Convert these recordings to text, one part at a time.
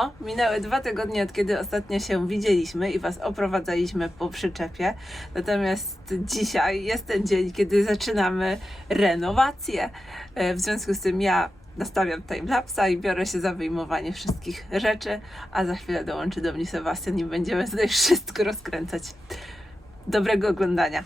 No, minęły dwa tygodnie od kiedy ostatnio się widzieliśmy i Was oprowadzaliśmy po przyczepie. Natomiast dzisiaj jest ten dzień, kiedy zaczynamy renowację. E, W związku z tym ja nastawiam timelapsa i biorę się za wyjmowanie wszystkich rzeczy, a za chwilę dołączy do mnie Sebastian i będziemy tutaj wszystko rozkręcać. Dobrego oglądania.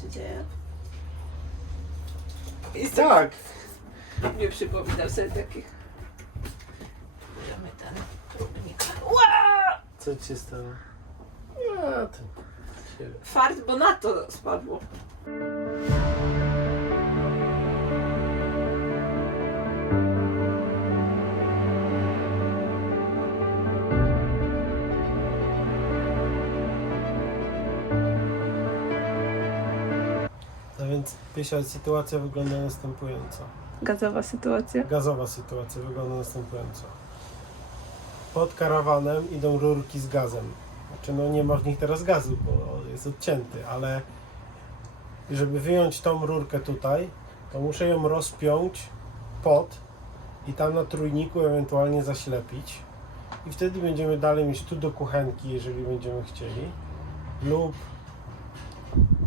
Się dzieje? I Tak. Nie przypominam sobie takich. Bierzemy ten próbnik. Ła! Co ci się stało? To się... Fart, bo na to spadło. Więc, Pysia, sytuacja wygląda następująco. Gazowa sytuacja. Gazowa sytuacja wygląda następująco. Pod karawanem idą rurki z gazem. Znaczy, no nie ma w nich teraz gazu, bo jest odcięty, ale żeby wyjąć tą rurkę tutaj, to muszę ją rozpiąć pod i tam na trójniku ewentualnie zaślepić. I wtedy będziemy dalej mieć tu do kuchenki, jeżeli będziemy chcieli, lub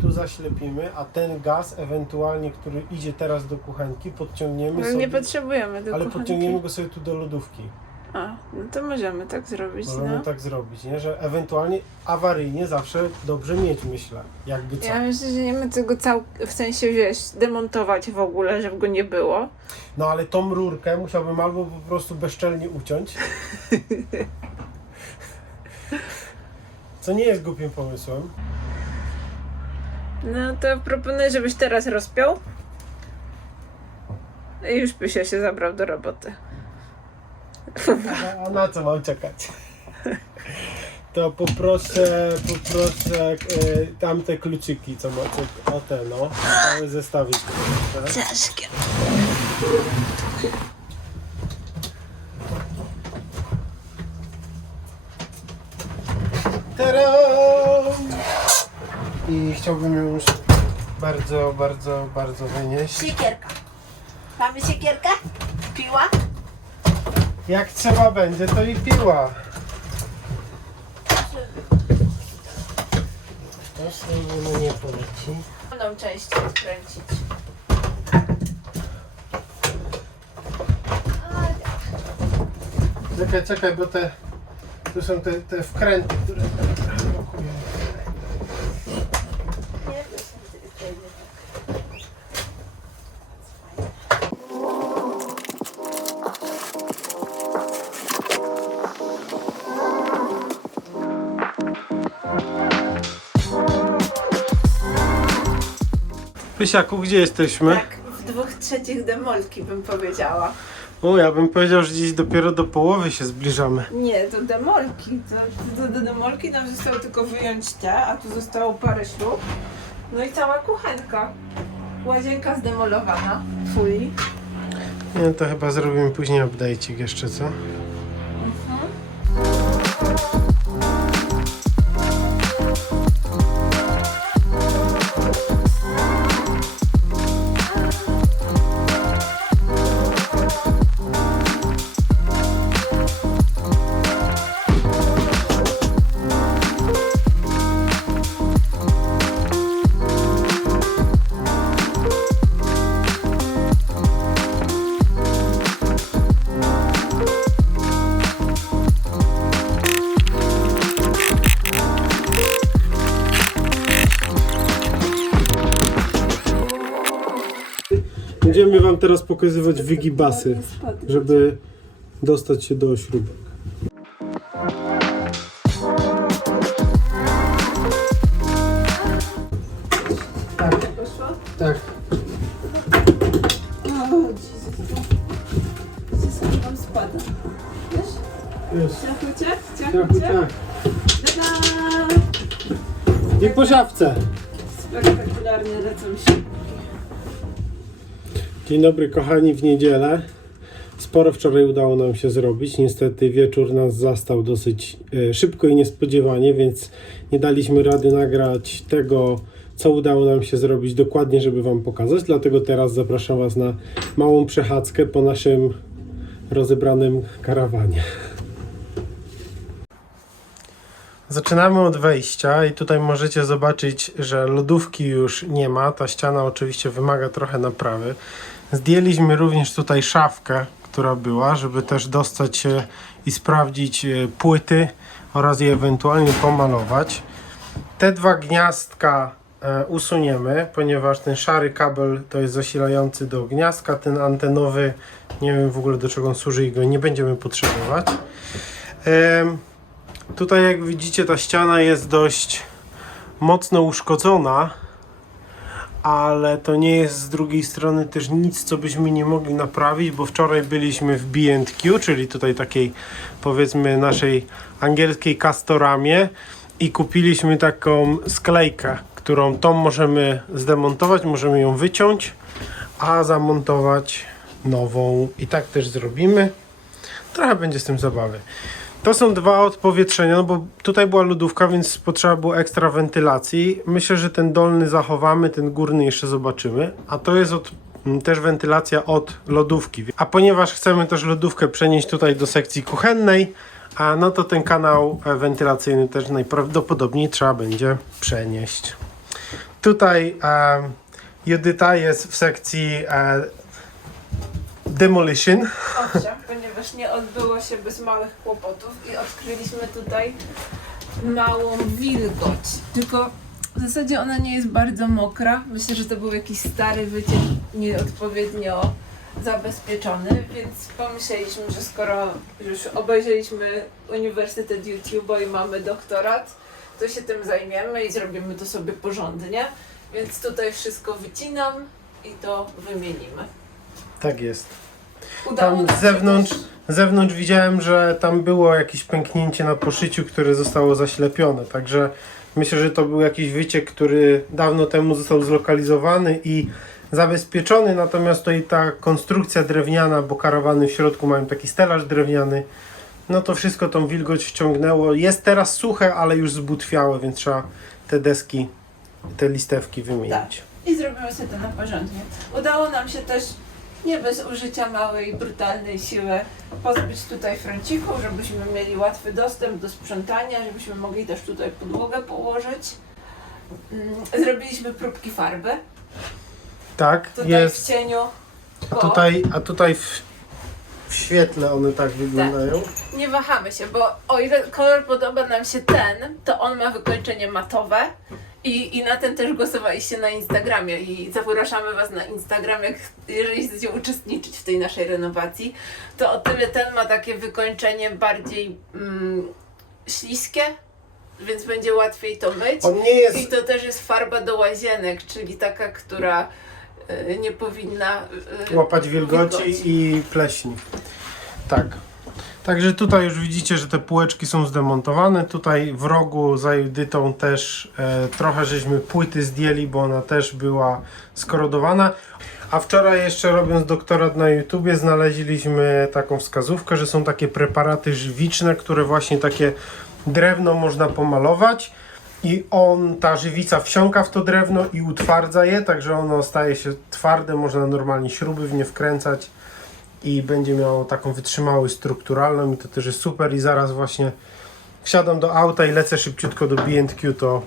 tu zaślepimy, a ten gaz ewentualnie, który idzie teraz do kuchenki, podciągniemy Ale sobie. nie potrzebujemy do Ale kuchenki. podciągniemy go sobie tu do lodówki. A, no to możemy tak zrobić, Możemy no. tak zrobić, nie? Że ewentualnie awaryjnie zawsze dobrze mieć, myślę. Jakby co. Ja myślę, że nie my tego cał... w sensie, wiesz, demontować w ogóle, żeby go nie było. No ale tą rurkę musiałbym albo po prostu bezczelnie uciąć. Co nie jest głupim pomysłem. No to proponuję, żebyś teraz rozpiął. I już Pysia się zabrał do roboty. A, a na co mam czekać? To poproszę, poproszę e, tamte kluczyki, co macie. O te no. Cały zestawik. proszę. Ciężkie. I chciałbym ją już bardzo, bardzo, bardzo wynieść. Siekierka. Mamy siekierkę? Piła? Jak trzeba będzie, to i piła. To sobie nie poleci. Będą części odkręcić. Czekaj, czekaj, bo te... Tu są te, te wkręty, które blokują. Pysiaku, gdzie jesteśmy? Tak, w dwóch trzecich demolki bym powiedziała. O, ja bym powiedział, że dziś dopiero do połowy się zbliżamy. Nie, to demolki. To, do demolki nam zostało tylko wyjąć te, a tu zostało parę śrub. No i cała kuchenka. Łazienka zdemolowana. Fully. Nie, to chyba zrobimy później update'ik jeszcze, co? Będziemy wam teraz pokazywać wygibasy, żeby dostać się do śrubek. Tak, tak. Spada. Wiesz? Już. Ciachucie? Tak! I po szafce. Spektakularnie lecą się. Dzień dobry kochani w niedzielę. Sporo wczoraj udało nam się zrobić. Niestety wieczór nas zastał dosyć e, szybko i niespodziewanie, więc nie daliśmy rady nagrać tego, co udało nam się zrobić dokładnie, żeby Wam pokazać. Dlatego teraz zapraszam Was na małą przechadzkę po naszym rozebranym karawanie. Zaczynamy od wejścia i tutaj możecie zobaczyć, że lodówki już nie ma. Ta ściana oczywiście wymaga trochę naprawy. Zdjęliśmy również tutaj szafkę, która była, żeby też dostać się i sprawdzić e, płyty oraz je ewentualnie pomalować. Te dwa gniazdka e, usuniemy, ponieważ ten szary kabel to jest zasilający do gniazdka, ten antenowy nie wiem w ogóle do czego on służy i go nie będziemy potrzebować. Tutaj jak widzicie ta ściana jest dość mocno uszkodzona, ale to nie jest z drugiej strony też nic, co byśmy nie mogli naprawić, bo wczoraj byliśmy w B&Q, czyli tutaj takiej powiedzmy naszej angielskiej Castoramie i kupiliśmy taką sklejkę, którą tą możemy zdemontować, możemy ją wyciąć, a zamontować nową i tak też zrobimy. Trochę będzie z tym zabawy. To są dwa odpowietrzenia, no bo tutaj była lodówka, więc potrzeba było ekstra wentylacji. Myślę, że ten dolny zachowamy, ten górny jeszcze zobaczymy. A to jest od, m, też wentylacja od lodówki. A ponieważ chcemy też lodówkę przenieść tutaj do sekcji kuchennej, a no to ten kanał e, wentylacyjny też najprawdopodobniej trzeba będzie przenieść. Tutaj e, jest w sekcji e, demolition. Owszem, ponieważ nie odbyło się bez małych kłopotów i odkryliśmy tutaj małą wilgoć. Tylko w zasadzie ona nie jest bardzo mokra. Myślę, że to był jakiś stary wyciek nieodpowiednio zabezpieczony, więc pomyśleliśmy, że skoro już obejrzeliśmy Uniwersytet YouTube'a i mamy doktorat, to się tym zajmiemy i zrobimy to sobie porządnie. Więc tutaj wszystko wycinam i to wymienimy. Tak jest. Udało Tam z zewnątrz, z zewnątrz widziałem, że tam było jakieś pęknięcie na poszyciu, które zostało zaślepione. Także myślę, że to był jakiś wyciek, który dawno temu został zlokalizowany i zabezpieczony. Natomiast to i ta konstrukcja drewniana, bo karawany w środku mają taki stelaż drewniany. No to wszystko tą wilgoć wciągnęło. Jest teraz suche, ale już zbutwiałe, więc trzeba te deski, te listewki wymienić. I zrobimy sobie to na porządnie. Udało nam się też nie bez użycia małej, brutalnej siły pozbyć tutaj frącików, żebyśmy mieli łatwy dostęp do sprzątania, żebyśmy mogli też tutaj podłogę położyć. Mm, Zrobiliśmy próbki farby. Tak, Tutaj w jest. cieniu. A O, tutaj, a tutaj w, w świetle one tak wyglądają. Nie wahamy się, bo o ile kolor podoba nam się ten, to on ma wykończenie matowe. I, I na ten też głosowaliście na Instagramie i zapraszamy Was na Instagram, jak, jeżeli chcecie uczestniczyć w tej naszej renowacji, to o tyle ten ma takie wykończenie bardziej mm, śliskie, więc będzie łatwiej to myć. On nie jest I to też jest farba do łazienek, czyli taka, która y, nie powinna y, łapać wilgoci wilgoci. i pleśni. Tak. Także tutaj już widzicie, że te półeczki są zdemontowane. Tutaj w rogu za Judytą też e, trochę żeśmy płyty zdjęli, bo ona też była skorodowana. A wczoraj jeszcze robiąc doktorat na YouTubie znaleźliśmy taką wskazówkę, że są takie preparaty żywiczne, które właśnie takie drewno można pomalować i on, ta żywica wsiąka w to drewno i utwardza je, także ono staje się twarde, można normalnie śruby w nie wkręcać i będzie miało taką wytrzymałość strukturalną i to też jest super i zaraz właśnie wsiadam do auta i lecę szybciutko do B&Q to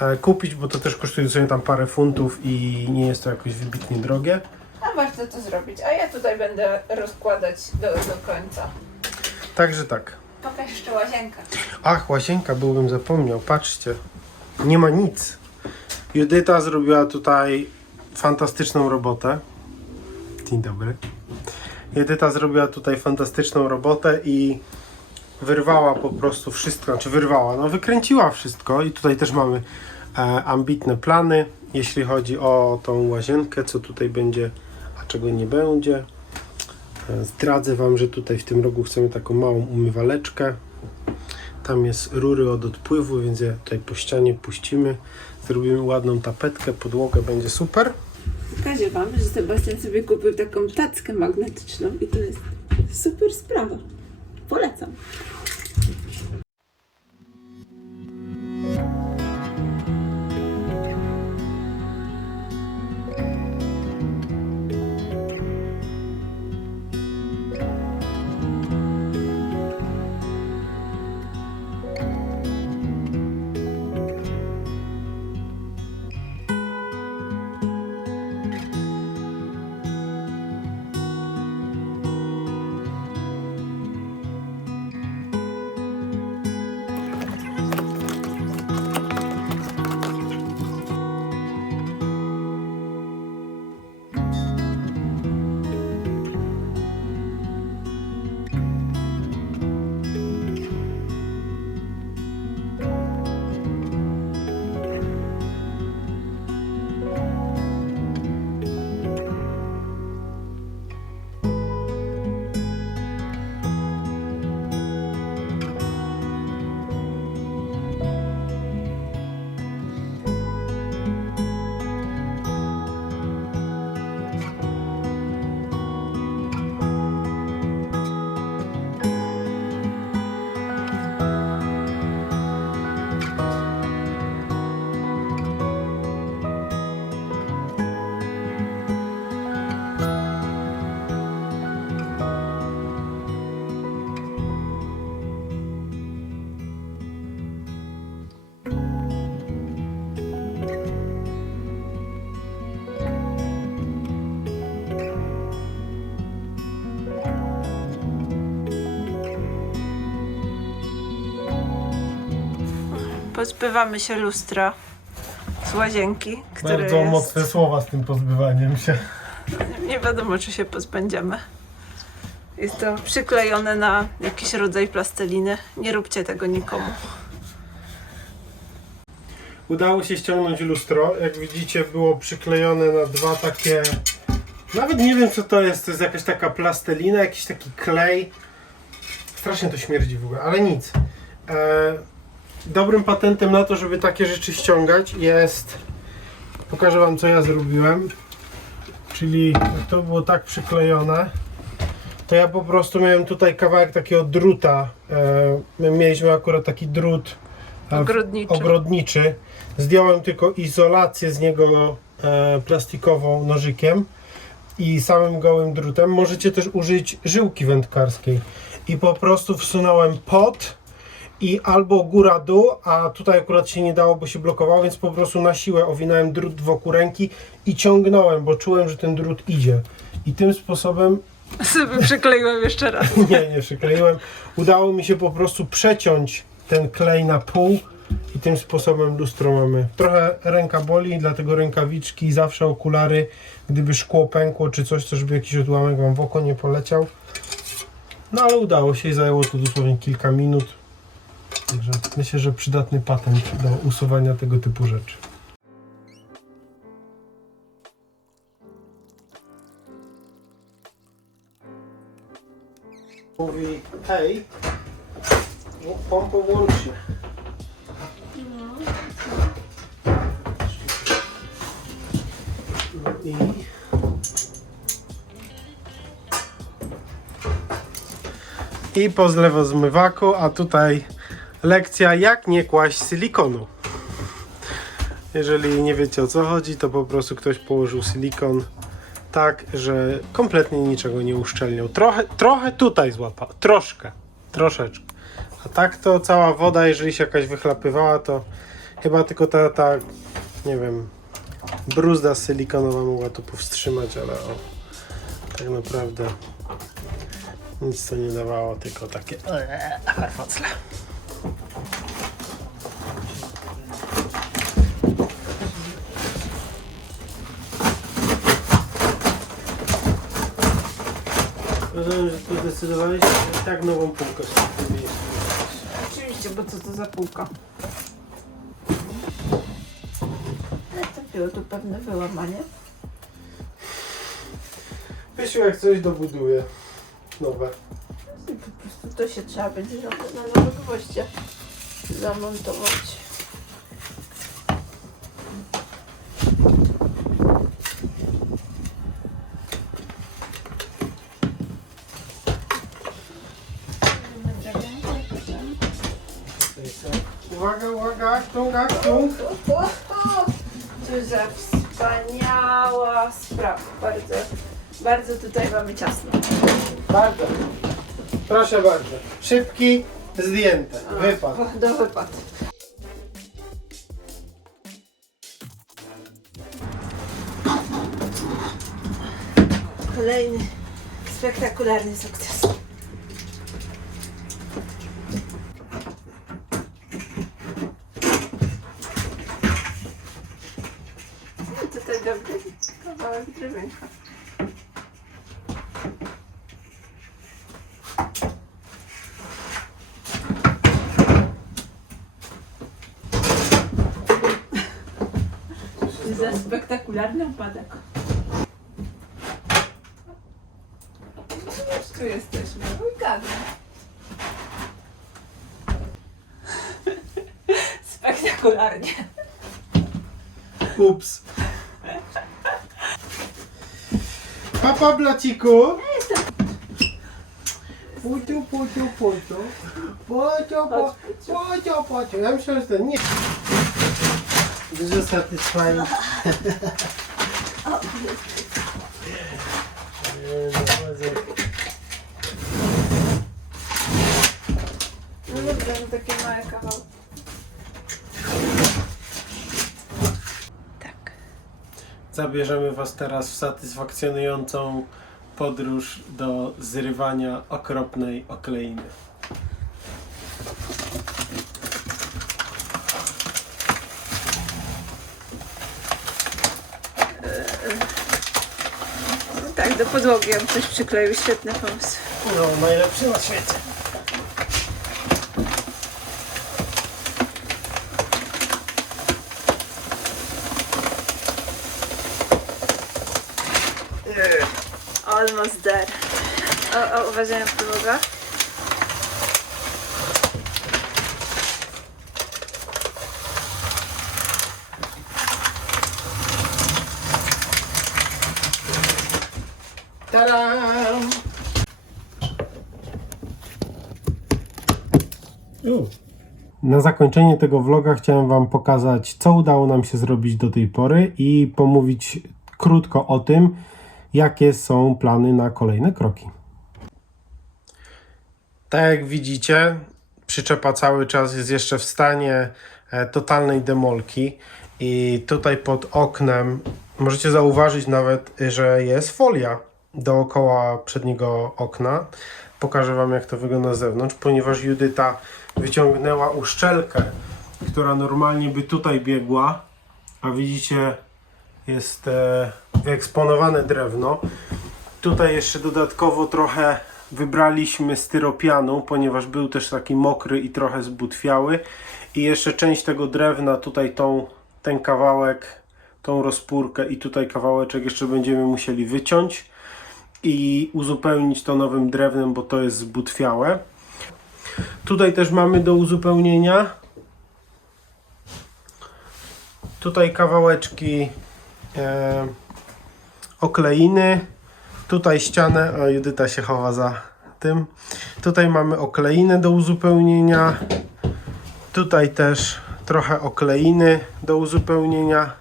e, kupić, bo to też kosztuje sobie tam parę funtów i nie jest to jakoś wybitnie drogie. A warto to zrobić, a ja tutaj będę rozkładać do, do końca. Także tak. Pokaż jeszcze łazienkę. Ach, łazienka, byłbym zapomniał, patrzcie. Nie ma nic. Judyta zrobiła tutaj fantastyczną robotę. Dzień dobry. Judyta zrobiła tutaj fantastyczną robotę i wyrwała po prostu wszystko, znaczy wyrwała, no wykręciła wszystko i tutaj też mamy e, ambitne plany, jeśli chodzi o tą łazienkę, co tutaj będzie, a czego nie będzie. E, Zdradzę Wam, że tutaj w tym rogu chcemy taką małą umywaleczkę. Tam jest rury od odpływu, więc je tutaj po ścianie puścimy. Zrobimy ładną tapetkę, podłogę będzie super. Pokażę Wam, że Sebastian sobie kupił taką tackę magnetyczną i to jest super sprawa. Polecam. Pozbywamy się lustra z łazienki, które Bardzo jest... mocne słowa z tym pozbywaniem się. Nie wiadomo, czy się pozbędziemy. Jest to przyklejone na jakiś rodzaj plasteliny. Nie róbcie tego nikomu. Udało się ściągnąć lustro. Jak widzicie, było przyklejone na dwa takie. Nawet nie wiem, co to jest. To jest jakaś taka plastelina, jakiś taki klej. Strasznie to śmierdzi w ogóle, ale nic. E, dobrym patentem na to, żeby takie rzeczy ściągać jest. Pokażę Wam, co ja zrobiłem. Czyli to było tak przyklejone, to ja po prostu miałem tutaj kawałek takiego druta. E, my mieliśmy akurat taki drut e, Ogrodniczy. ogrodniczy. Zdjąłem tylko izolację z niego e, plastikową nożykiem i samym gołym drutem. Możecie też użyć żyłki wędkarskiej. I po prostu wsunąłem pod i albo góra dół, a tutaj akurat się nie dało, bo się blokowało, więc po prostu na siłę owinąłem drut wokół ręki i ciągnąłem, bo czułem, że ten drut idzie. I tym sposobem Sobie przykleiłem jeszcze raz. nie, nie przykleiłem. Udało mi się po prostu przeciąć ten klej na pół i tym sposobem lustro mamy. Trochę ręka boli, dlatego rękawiczki, zawsze okulary, gdyby szkło pękło czy coś, to żeby jakiś odłamek wam w oko nie poleciał. No ale udało się i zajęło to dosłownie kilka minut. Także myślę, że przydatny patent do usuwania tego typu rzeczy. mówi hej, pompą łącz się. No i... I po zlewozmywaku, a tutaj lekcja jak nie kłaść silikonu. Jeżeli nie wiecie o co chodzi, to po prostu ktoś położył silikon tak, że kompletnie niczego nie uszczelniał. Trochę, trochę tutaj złapał, troszkę, troszeczkę. A tak to cała woda, jeżeli się jakaś wychlapywała, to chyba tylko ta, ta nie wiem, bruzda silikonowa mogła to powstrzymać, ale o, tak naprawdę nic to nie dawało, tylko takie harfocle. Rozumiem, że tu zdecydowaliście, że tak nową półkę sobie. Oczywiście, bo co to za półka? Nastąpiło tu pewne wyłamanie. Wiesz, jak coś dobuduję nowe. I po prostu to się trzeba będzie na na nowe gwoździe zamontować. Uwaga, aktung, aktung. Co za wspaniała sprawa. Bardzo, bardzo tutaj mamy ciasno. Bardzo. Proszę bardzo. Szybki, zdjęte. Wypad. Do wypad. Kolejny spektakularny sukces. No tutaj dobry kawałek drewienka. Za spektakularny upadek. Już tu jesteśmy. Wujkami. Spektakularnie. Ups. Papa Blaciku. Puciu, puciu, puciu. Puciu, puciu, puciu. Ja myślę, że to nie... Dużo satysfying. Nie, no, bardzo. No dobra, no takie małe kawałki. Zabierzemy Was teraz w satysfakcjonującą podróż do zrywania okropnej okleiny. Tak, do podłogi ja bym coś przykleił. Świetny pomysł. No, najlepszy na świecie. Tadam! Na zakończenie tego vloga chciałem Wam pokazać, co udało nam się zrobić do tej pory i pomówić krótko o tym, jakie są plany na kolejne kroki. Tak jak widzicie, przyczepa cały czas jest jeszcze w stanie e, totalnej demolki i tutaj pod oknem możecie zauważyć nawet, że jest folia dookoła przedniego okna. Pokażę Wam jak to wygląda z zewnątrz, ponieważ Judyta wyciągnęła uszczelkę, która normalnie by tutaj biegła, a widzicie jest e, wyeksponowane drewno. Tutaj jeszcze dodatkowo trochę wybraliśmy styropianu, ponieważ był też taki mokry i trochę zbutwiały. I jeszcze część tego drewna, tutaj tą, ten kawałek, tą rozpórkę i tutaj kawałeczek jeszcze będziemy musieli wyciąć. i uzupełnić to nowym drewnem, bo to jest zbutwiałe. Tutaj też mamy do uzupełnienia. Tutaj kawałeczki e, okleiny. Tutaj ścianę. O, Judyta się chowa za tym. Tutaj mamy okleinę do uzupełnienia. Tutaj też trochę okleiny do uzupełnienia.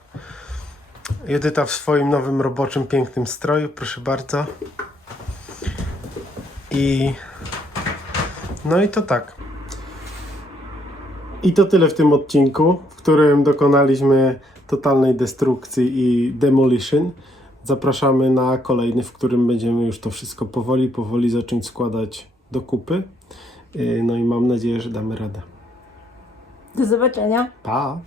Judyta w swoim nowym roboczym pięknym stroju, proszę bardzo. I no i to tak. I to tyle w tym odcinku, w którym dokonaliśmy totalnej destrukcji i demolition. Zapraszamy na kolejny, w którym będziemy już to wszystko powoli, powoli zacząć składać do kupy. Yy, No i mam nadzieję, że damy radę. Do zobaczenia. Pa!